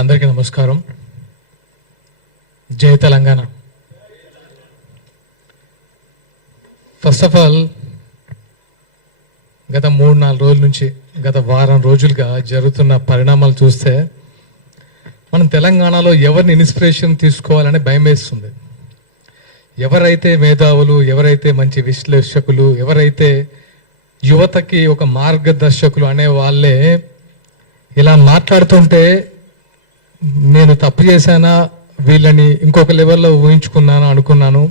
అందరికీ నమస్కారం. జై తెలంగాణ. ఫస్ట్ ఆఫ్ ఆల్ గత 3-4 రోజుల నుంచి గత వారం రోజులుగా జరుగుతున్న పరిణామాలు చూస్తే మనం తెలంగాణలో ఎవరిని ఇన్స్పిరేషన్ తీసుకోవాలని భయం వేస్తుంది. ఎవరైతే మేధావులు, ఎవరైతే మంచి విశ్లేషకులు, ఎవరైతే యువతకి ఒక మార్గదర్శకులు అనే వాళ్ళే ఇలా మాట్లాడుతుంటే నేను తప్పు చేశానా, వీళ్ళని ఇంకొక లెవెల్లో ఊహించుకున్నాను అనుకున్నాను.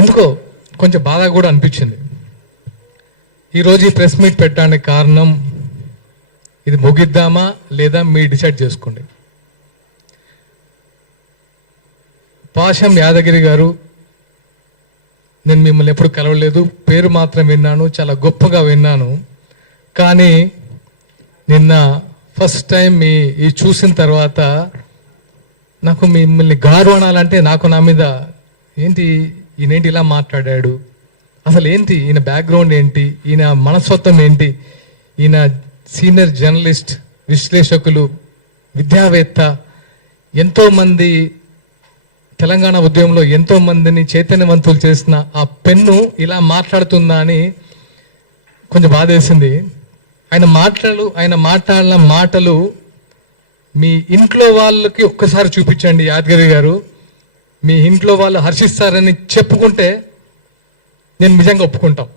ఎందుకో కొంచెం బాధ కూడా అనిపించింది. ఈరోజు ఈ ప్రెస్ మీట్ పెట్టడానికి కారణం, ఇది ముగిద్దామా లేదా మీరు డిసైడ్ చేసుకోండి. పాషం యాదగిరి గారు, నేను మిమ్మల్ని ఎప్పుడు కలవలేదు, పేరు మాత్రం విన్నాను, చాలా గొప్పగా విన్నాను. కానీ నిన్న ఫస్ట్ టైం ఈ చూసిన తర్వాత నాకు మిమ్మల్ని గారు అనాలంటే నాకు నా మీద ఏంటి ఈయనేంటి ఇలా మాట్లాడాడు, అసలు ఏంటి ఈయన బ్యాక్గ్రౌండ్ ఏంటి, ఈయన మనస్తత్వం ఏంటి, ఈయన సీనియర్ జర్నలిస్ట్, విశ్లేషకులు, విద్యావేత్త, ఎంతోమంది తెలంగాణ ఉద్యమంలో ఎంతో మందిని చైతన్యవంతులు చేసిన ఆ పెన్ను ఇలా మాట్లాడుతుందా అని కొంచెం బాధేసింది. ఆయన మాట్లాడిన మాటలు మీ ఇంట్లో వాళ్ళకి ఒక్కసారి చూపించండి యాదగిరి గారు. మీ ఇంట్లో వాళ్ళు హర్షిస్తారని చెప్పుకుంటే నేను నిజంగా ఒప్పుకుంటాం.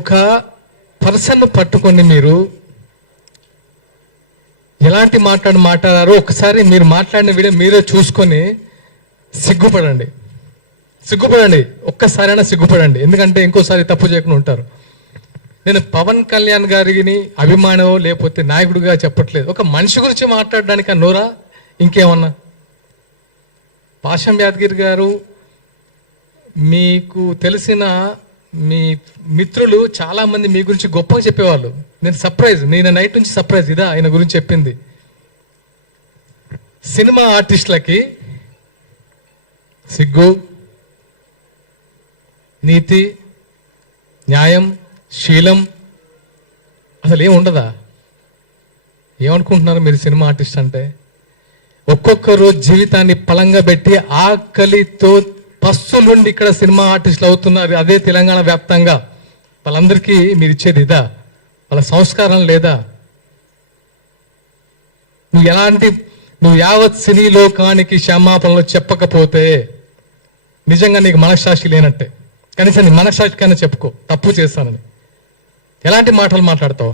ఒక పర్సన్ పట్టుకొని మీరు ఎలాంటి మాట్లాడారో ఒకసారి మీరు మాట్లాడిన వీడియో మీరే చూసుకొని సిగ్గుపడండి. ఒక్కసారైనా సిగ్గుపడండి. ఎందుకంటే ఇంకోసారి తప్పు చేయకుండా ఉంటారు. నేను పవన్ కళ్యాణ్ గారిని అభిమానో లేకపోతే నాయకుడిగా చెప్పట్లేదు. ఒక మనిషి గురించి మాట్లాడడానికి నోరా ఇంకేమన్నా? పాషం యాదగిరి గారు, మీకు తెలిసిన మీ మిత్రులు చాలా మంది మీ గురించి గొప్పగా చెప్పేవాళ్ళు. నేను నైట్ నుంచి సర్ప్రైజ్ ఇదా ఆయన గురించి చెప్పింది. సినిమా ఆర్టిస్టులకి సిగ్గు, నీతి, న్యాయం, శీలం అసలు ఏం ఉండదా? ఏమనుకుంటున్నారు మీరు సినిమా ఆర్టిస్ట్ అంటే? ఒక్కొక్కరు జీవితాన్ని పలంగా పెట్టి ఆకలితో పస్తులుండి ఇక్కడ సినిమా ఆర్టిస్టులు అవుతున్నారు. అదే తెలంగాణ వ్యాప్తంగా. వాళ్ళందరికీ మీరు ఇచ్చేది ఇదా? వాళ్ళ సంస్కారం లేదా? నువ్వు యావత్ సినీ లోకానికి క్షమాపణలు చెప్పకపోతే నిజంగా నీకు మనస్సాక్షి లేనట్టే. కనీసం నీ మనస్సాక్షికైనా చెప్పుకో తప్పు చేస్తానని. ఎలాంటి మాటలు మాట్లాడతావు?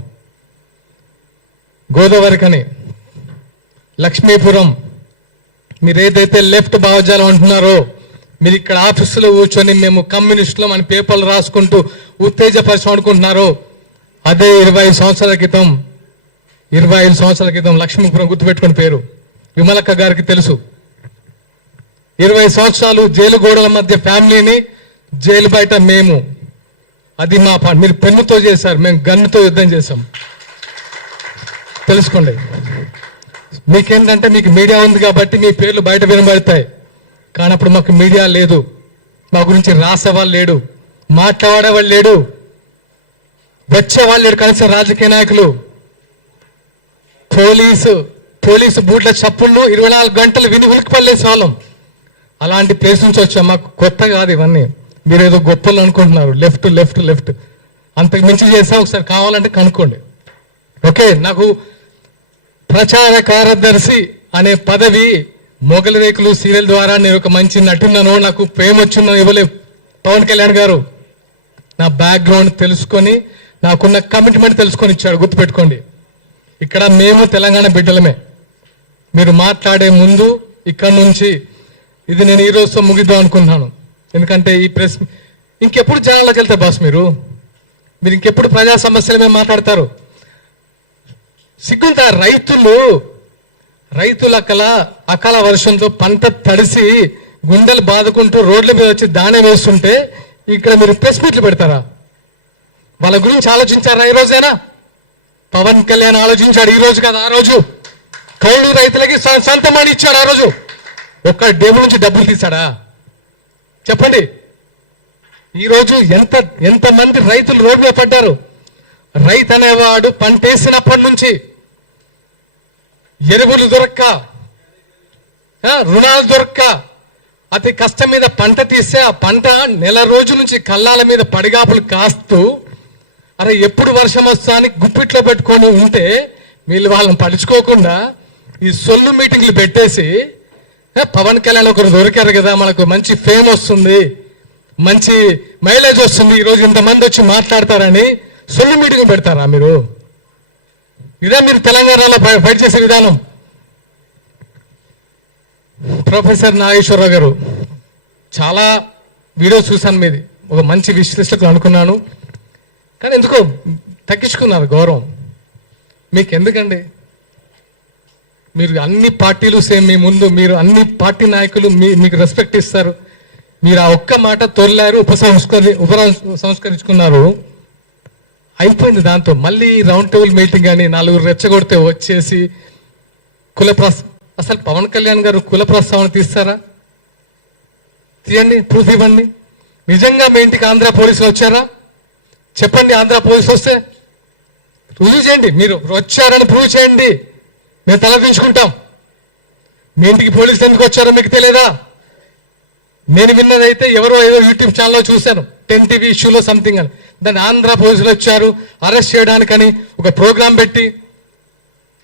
గోదావరికని, లక్ష్మీపురం, మీరు ఏదైతే లెఫ్ట్ భావజాలం అంటున్నారో, మీరు ఇక్కడ ఆఫీసులో కూర్చొని మేము కమ్యూనిస్టులం అని పేపర్లు రాసుకుంటూ ఉత్తేజపరచం అనుకుంటున్నారో, అదే 25 సంవత్సరాల క్రితం లక్ష్మీపురం గుర్తుపెట్టుకుని పేరు విమలక్క గారికి తెలుసు. 20 సంవత్సరాలు జైలు గోడల మధ్య ఫ్యామిలీని, జైలు బయట మేము. అది మా మీరు పెన్నుతో చేశారు, మేము గన్నుతో యుద్ధం చేశాం. తెలుసుకోండి. మీకేంటంటే మీకు మీడియా ఉంది కాబట్టి మీ పేర్లు బయట వినబడతాయి. కానీ అప్పుడు మాకు మీడియా లేదు, మా గురించి రాసేవాళ్ళు లేడు, మాట్లాడేవాళ్ళు లేడు, వచ్చేవాళ్ళు లేడు. కనీసం రాజకీయ నాయకులు, పోలీసు బూట్ల చప్పుళ్ళు 24 గంటలు విని ఉలికిపల్లేసే వాళ్ళం. అలాంటి ప్లేస్ నుంచి వచ్చాం. మాకు కొత్త కాదు ఇవన్నీ. మీరు ఏదో గొప్పలు అనుకుంటున్నారు. లెఫ్ట్ అంతకు మించి చేసా. ఒకసారి కావాలంటే కనుక్కోండి. ఓకే, నాకు ప్రచార కార్యదర్శి అనే పదవి మొగలి రేకులు సీరియల్ ద్వారా నేను ఒక మంచి నటున్నాను, నాకు ప్రేమ వచ్చిందో ఇవ్వలే పవన్ కళ్యాణ్ గారు. నా బ్యాక్గ్రౌండ్ తెలుసుకొని, నాకున్న కమిట్మెంట్ తెలుసుకొని ఇచ్చాడు. గుర్తుపెట్టుకోండి. ఇక్కడ మేము తెలంగాణ బిడ్డలమే. మీరు మాట్లాడే ముందు ఇక్కడ నుంచి ఇది నేను ఈ రోజుతో ముగిద్దాం అనుకుంటున్నాను. ఎందుకంటే ఈ ప్రెస్ ఇంకెప్పుడు జనాల్లోకి వెళ్తారు బాస్? మీరు ఇంకెప్పుడు ప్రజా సమస్యల మీద మాట్లాడతారు? సిగ్గుంటా? రైతుల అకాల వర్షంతో పంట తడిసి గుండెలు బాదుకుంటూ రోడ్ల మీద వచ్చి దాణే వేస్తుంటే ఇక్కడ మీరు ప్రెస్ మీట్లు పెడతారా? వాళ్ళ గురించి ఆలోచించారా? ఈ రోజైనా పవన్ కళ్యాణ్ ఆలోచించాడు. ఈ రోజు కదా, ఆ రోజు కౌలు రైతులకి సొంతమని ఇచ్చాడు. ఆ రోజు ఒక్క డేబుల్ నుంచి డబ్బులు తీశాడా? చెప్పండి. ఈరోజు ఎంతమంది రైతులు రోడ్డు మీద పడ్డారు. రైతు అనేవాడు పంటేసినప్పటి నుంచి ఎరువులు దొరక్క, రుణాలు దొరక్క, అతి కష్టం మీద పంట తీస్తే ఆ పంట నెల రోజుల నుంచి కళ్ళాల మీద పడిగాపులు కాస్తూ అరే ఎప్పుడు వర్షం వస్తా అని గుప్పిట్లో పెట్టుకొని ఉంటే వీళ్ళు వాళ్ళని పడుచుకోకుండా ఈ సొల్లు మీటింగ్లు పెట్టేసి పవన్ కళ్యాణ్ ఒకరు దొరికారు కదా, మనకు మంచి ఫేమ్ వస్తుంది, మంచి మైలేజ్ వస్తుంది, ఈరోజు ఇంతమంది వచ్చి మాట్లాడతారని సొల్లు మీటింగ్ పెడతారా మీరు? ఇదే మీరు తెలంగాణలో ఫైట్ చేసే విధానం. ప్రొఫెసర్ నాగేశ్వరరావు గారు చాలా వీడియోస్ చూశాను మీది, ఒక మంచి విశ్లేషకులు అనుకున్నాను, కానీ ఎందుకో తగ్గించుకున్నారు గౌరవం. మీకు ఎందుకండి? మీరు అన్ని పార్టీలు సేమ్ మీ ముందు, మీరు అన్ని పార్టీ నాయకులు మీకు రెస్పెక్ట్ ఇస్తారు. మీరు ఆ ఒక్క మాట తొల్లారు, ఉపసంస్కరించుకున్నారు, అయిపోయింది. దాంతో మళ్ళీ రౌండ్ టేబుల్ మీటింగ్ అని నలుగురు రెచ్చగొడితే వచ్చేసి అసలు పవన్ కళ్యాణ్ గారు కుల ప్రస్తావన తీస్తారా? తీయండి, ప్రూఫ్ ఇవ్వండి. నిజంగా మీ ఇంటికి ఆంధ్ర పోలీసులు వచ్చారా? చెప్పండి. ఆంధ్ర పోలీసులు వస్తే రుజువు చేయండి. మీరు వచ్చారని ప్రూవ్ చేయండి, మేము తలదించుకుంటాం. మీ ఇంటికి పోలీసులు ఎందుకు వచ్చారో మీకు తెలియదా? నేను విన్నదైతే ఎవరో ఏదో యూట్యూబ్ ఛానల్లో చూశాను, 10 TV ఇష్యూలో సంథింగ్ అని. దాన్ని ఆంధ్ర పోలీసులు వచ్చారు అరెస్ట్ చేయడానికని ఒక ప్రోగ్రాం పెట్టి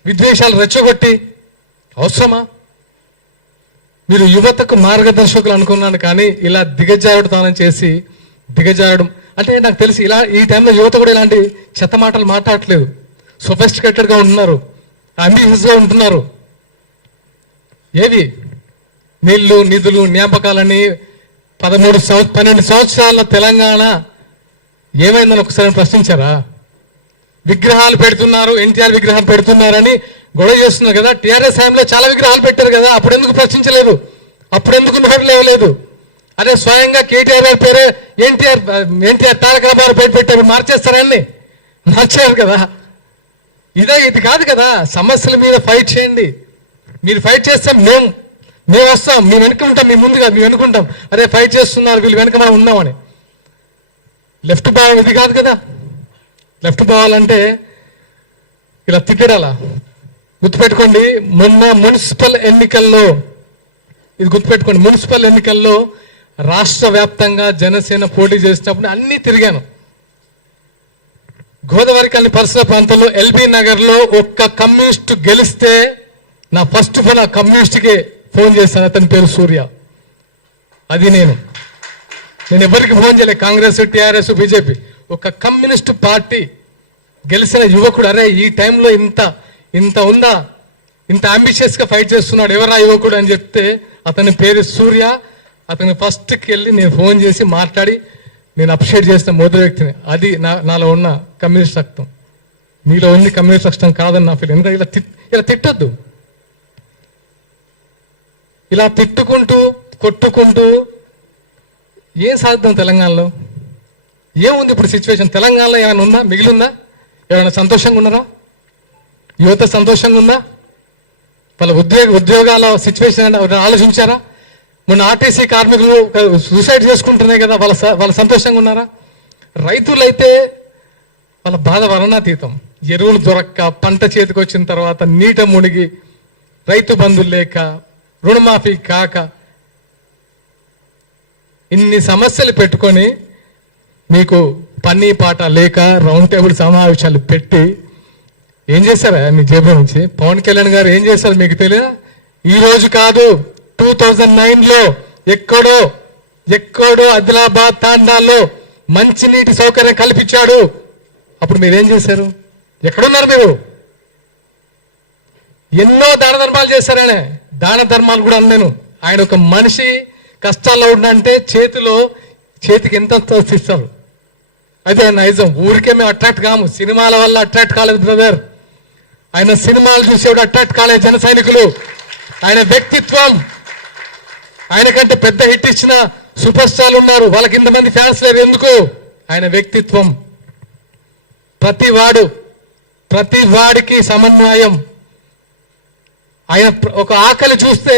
విద్వేషాలు రెచ్చగొట్టి అవసరమా? మీరు యువతకు మార్గదర్శకులు అనుకున్నాను, కానీ ఇలా దిగజారుడుతానం చేసి దిగజారడం అంటే నాకు తెలిసి ఇలా ఈ టైంలో యువత కూడా ఇలాంటి చెత్త మాటలు మాట్లాడట్లేదు, సొఫిస్టికేటెడ్గా ఉంటున్నారు, అంబిషియస్గా ఉంటున్నారు. ఏవి నీళ్లు నిధులు జ్ఞాపకాలని 12 సంవత్సరాల తెలంగాణ ఏమైందని ఒకసారి ప్రశ్నించారా? విగ్రహాలు పెడుతున్నారు, ఎన్టీఆర్ విగ్రహం పెడుతున్నారని గొడవ చేస్తున్నారు కదా. టీఆర్ఎస్ హయాంలో చాలా విగ్రహాలు పెట్టారు కదా, అప్పుడు ఎందుకు ప్రశ్నించలేదు? అప్పుడు ఎందుకు నోరు లేవలేదు? అదే స్వయంగా కేటీఆర్ గారి పేరే ఎన్టీఆర్ తారక రామారావు పేరు పెట్టారు, మార్చేస్తారని మార్చారు కదా. ఇది కాదు కదా. సమస్యల మీద ఫైట్ చేయండి. మీరు ఫైట్ చేస్తే మేము వస్తాం, మేము వెనుక ఉంటాం, మీ ముందు కాదు, మేము వెనుకుంటాం. అరే ఫైట్ చేస్తున్నారు వీళ్ళు, వెనుక మనం ఉన్నామని. లెఫ్ట్ భావం ఇది కాదు కదా. లెఫ్ట్ పోవాలంటే ఇలా తిట్టడాలా? గుర్తుపెట్టుకోండి, మొన్న మున్సిపల్ ఎన్నికల్లో, ఇది గుర్తుపెట్టుకోండి, మున్సిపల్ ఎన్నికల్లో రాష్ట్ర వ్యాప్తంగా జనసేన పోటీ చేసినప్పుడు అన్నీ తిరిగాను. గోదావరి కని పరిసర ప్రాంతంలో ఎల్బీ నగర్లో ఒక్క కమ్యూనిస్ట్ గెలిస్తే నా ఫస్ట్ ఫోన్ ఆ కమ్యూనిస్ట్కి ఫోన్ చేశాను. అతని పేరు సూర్య. అది నేను ఎవరికి ఫోన్ చేయలేదు, కాంగ్రెస్ టీఆర్ఎస్ బీజేపీ. ఒక కమ్యూనిస్ట్ పార్టీ గెలిచిన యువకుడు, అరే ఈ టైంలో ఇంత ఉందా, ఇంత అంబిషియస్గా ఫైట్ చేస్తున్నాడు, ఎవరా యువకుడు అని చెప్తే అతని పేరు సూర్య. అతని ఫస్ట్కి వెళ్ళి నేను ఫోన్ చేసి మాట్లాడి నేను అప్రిషియేట్ చేసిన మొదటి వ్యక్తిని. అది నాలో ఉన్న కమ్యూనిస్ట్ రక్తం. మీలో ఉంది కమ్యూనిస్ట్ రక్తం కాదని నా ఫీల్. ఎందుకంటే ఇలా తిట్టొద్దు. ఇలా తిట్టుకుంటూ కొట్టుకుంటూ ఏం సాధిద్దాం తెలంగాణలో? ఏముంది ఇప్పుడు సిచ్యువేషన్? తెలంగాణలో ఏమైనా ఉందా? మిగిలిందా? ఏమైనా సంతోషంగా ఉన్నారా? యువత సంతోషంగా ఉందా? వాళ్ళ ఉద్యోగాల సిచ్యువేషన్ ఆలోచించారా? మొన్న ఆర్టీసీ కార్మికులు సూసైడ్ చేసుకుంటున్నాయి కదా, వాళ్ళ సంతోషంగా ఉన్నారా? రైతులైతే వాళ్ళ బాధ వర్ణాతీతం. ఎరువులు దొరక్క, పంట చేతికి వచ్చిన తర్వాత నీట మునిగి, రైతు బంధులు లేక, రుణమాఫీ కాక, ఇన్ని సమస్యలు పెట్టుకొని మీకు పని పాట లేక రౌండ్ టేబుల్ సమావేశాలు పెట్టి ఏం చేశారా మీ జేబు నుంచి? పవన్ కళ్యాణ్ గారు ఏం చేశారు మీకు తెలియదా? ఈ రోజు కాదు, 2009లో ఎక్కడో ఆదిలాబాద్ తాండాల్లో మంచినీటి సౌకర్యం కల్పించాడు. అప్పుడు మీరేం చేశారు? ఎక్కడున్నారు మీరు? ఎన్నో దాన ధర్మాలు చేశారు ఆయన. దాన ధర్మాలు కూడా అన్నాను. ఆయన ఒక మనిషి కష్టాల్లో ఉండంటే చేతికి ఎంత ఇస్తారు. అదే నైజం. ఊరికే మేము అట్రాక్ట్ కాము, సినిమాల వల్ల అట్రాక్ట్ కాలేదు బ్రదర్. ఆయన సినిమాలు చూసేవాడు అట్రాక్ట్ కాలేదు జన సైనికులు. ఆయన వ్యక్తిత్వం, ఆయనకంటే పెద్ద హిట్ ఇచ్చిన సూపర్ స్టార్లు ఉన్నారు, వాళ్ళకి ఇంతమంది ఫ్యాన్స్ లేరు. ఎందుకు? ఆయన వ్యక్తిత్వం. ప్రతి వాడికి సమన్వయం. ఆయన ఒక ఆకలి చూస్తే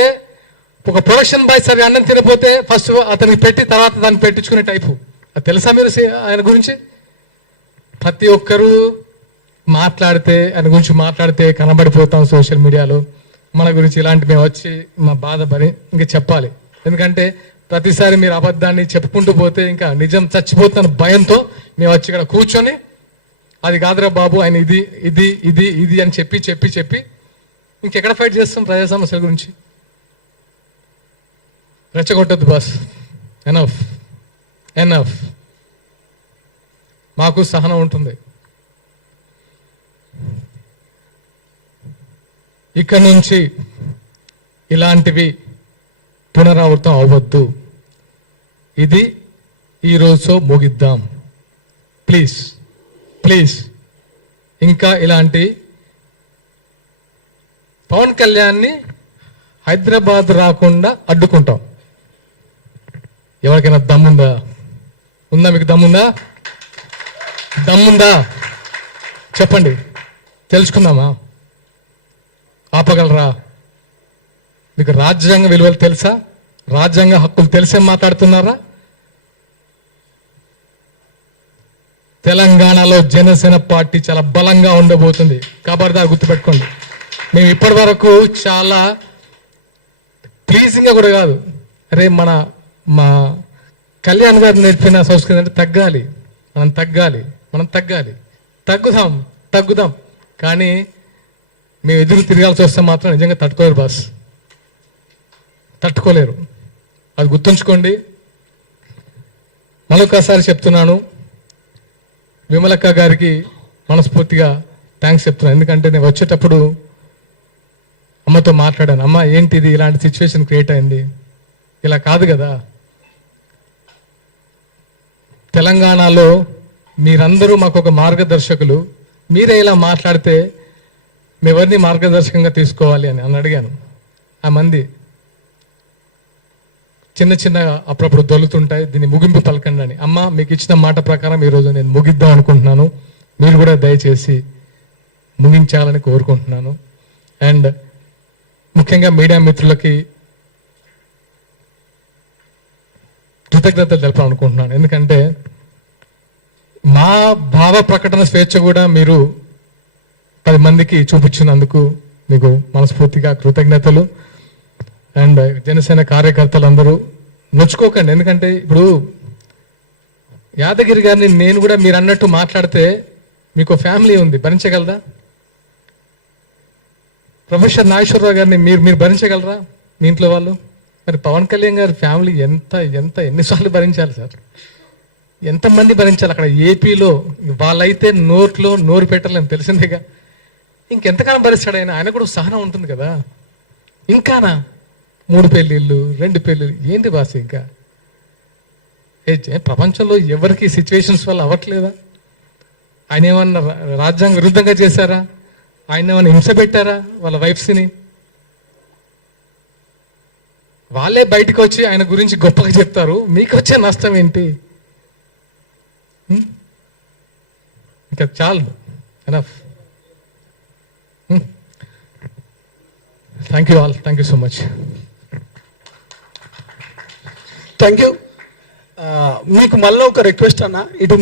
ఒక ప్రొడక్షన్ బాయ్ సరే అన్నం తినపోతే ఫస్ట్ అతనికి పెట్టి తర్వాత దాన్ని పెట్టించుకునే టైపు. అది తెలుసా మీరు ఆయన గురించి? ప్రతి ఒక్కరూ మాట్లాడితే ఆయన గురించి మాట్లాడితే కనబడిపోతాం సోషల్ మీడియాలో. మన గురించి ఇలాంటి మేము వచ్చి మా బాధ పని ఇంకా చెప్పాలి. ఎందుకంటే ప్రతిసారి మీరు అబద్ధాన్ని చెప్పుకుంటూ పోతే ఇంకా నిజం చచ్చిపోతున్న భయంతో మేము వచ్చి ఇక్కడ కూర్చొని అది కాదురా బాబు ఆయన ఇది ఇది ఇది ఇది అని చెప్పి చెప్పి చెప్పి ఇంకెక్కడ ఫైట్ చేస్తాం ప్రజా సమస్యల గురించి? రెచ్చగొట్టద్దు బాస్. Enough enough. మాకు సహనం ఉంటుంది. ఇక్కడ నుంచి ఇలాంటివి పునరావృతం అవ్వద్దు. ఇది ఈరోజు ముగిద్దాం ప్లీజ్ ప్లీజ్. ఇంకా ఇలాంటి పవన్ కళ్యాణ్ని హైదరాబాద్ రాకుండా అడ్డుకుంటాం. ఎవరికైనా దమ్ముందా? ఉందా? మీకు దమ్ముందా? దమ్ముందా చెప్పండి, తెలుసుకుందామా? ఆపగలరా? మీకు రాజ్యాంగ విలువలు తెలుసా? రాజ్యాంగ హక్కులు తెలిసే మాట్లాడుతున్నారా? తెలంగాణలో జనసేన పార్టీ చాలా బలంగా ఉండబోతుంది. ఖబర్దార్ గుర్తుపెట్టుకోండి. మేము ఇప్పటి వరకు చాలా ప్లీజింగ్గా కూడా కాదు, అరే మా కళ్యాణ్ గారు నేర్పిన సంస్కృతి అంటే తగ్గాలి, మనం తగ్గాలి, తగ్గుదాం. కానీ మేము ఎదురు తిరగాల్సి వస్తే మాత్రం నిజంగా తట్టుకోలేరు బాస్, తట్టుకోలేరు. అది గుర్తుంచుకోండి. మరొకసారి చెప్తున్నాను, విమలక్క గారికి మనస్ఫూర్తిగా థ్యాంక్స్ చెప్తున్నాను. ఎందుకంటే నేను వచ్చేటప్పుడు అమ్మతో మాట్లాడాను. అమ్మ ఏంటిది ఇలాంటి సిచ్యువేషన్ క్రియేట్ అయింది, ఇలా కాదు కదా. తెలంగాణలో మీరందరూ మాకు ఒక మార్గదర్శకులు, మీరే ఇలా మాట్లాడితే మేమెవరిని మార్గదర్శకంగా తీసుకోవాలి అని అడిగాను. ఆ మంది చిన్న అప్పుడప్పుడు దొలుతుంటాయి, దీన్ని ముగింపు పలకండి అని. అమ్మ మీకు ఇచ్చిన మాట ప్రకారం ఈరోజు నేను ముగిద్దాం అనుకుంటున్నాను, మీరు కూడా దయచేసి ముగించాలని కోరుకుంటున్నాను. అండ్ ముఖ్యంగా మీడియా మిత్రులకి కృతజ్ఞతలు తెలపాలనుకుంటున్నాను. ఎందుకంటే మా భావ ప్రకటన స్వేచ్ఛ కూడా మీరు 10 మందికి చూపించినందుకు మీకు మనస్ఫూర్తిగా కృతజ్ఞతలు. అండ్ జనసేన కార్యకర్తలందరూ నొచ్చుకోకండి. ఎందుకంటే ఇప్పుడు యాదగిరి గారిని నేను కూడా మీరు అన్నట్టు మాట్లాడితే మీకు ఫ్యామిలీ ఉంది, భరించగలరా? ప్రొఫెసర్ నాగేశ్వరరావు గారిని మీరు భరించగలరా మీ ఇంట్లో వాళ్ళు? మరి పవన్ కళ్యాణ్ గారి ఫ్యామిలీ ఎన్నిసార్లు భరించాలి సార్? ఎంతమంది భరించాలి? అక్కడ ఏపీలో వాళ్ళైతే నోరు పెట్టాలని తెలిసిందేగా. ఇంకెంతకాలం భరిస్తాడు ఆయన కూడా సహనం ఉంటుంది కదా. ఇంకానా 3 పెళ్ళిళ్ళు 2 పెళ్ళిళ్ళు ఏంటి బాస్? ఇంకా ప్రపంచంలో ఎవరికి సిచ్యువేషన్స్ వల్ల అవ్వట్లేదా? ఆయన ఏమన్నా రాజ్యాంగ విరుద్ధంగా చేశారా? ఆయన ఏమన్నా హింస పెట్టారా వాళ్ళ వైఫ్స్ని? వాళ్ళే బయటకు వచ్చి ఆయన గురించి గొప్పగా చెప్తారు, మీకు వచ్చే నష్టం ఏంటి? ఇంకా చాలు, enough. Thank you all, thank you so much. Thank you. మీకు మళ్ళీ ఒక రిక్వెస్ట్ అన్న, ఇటు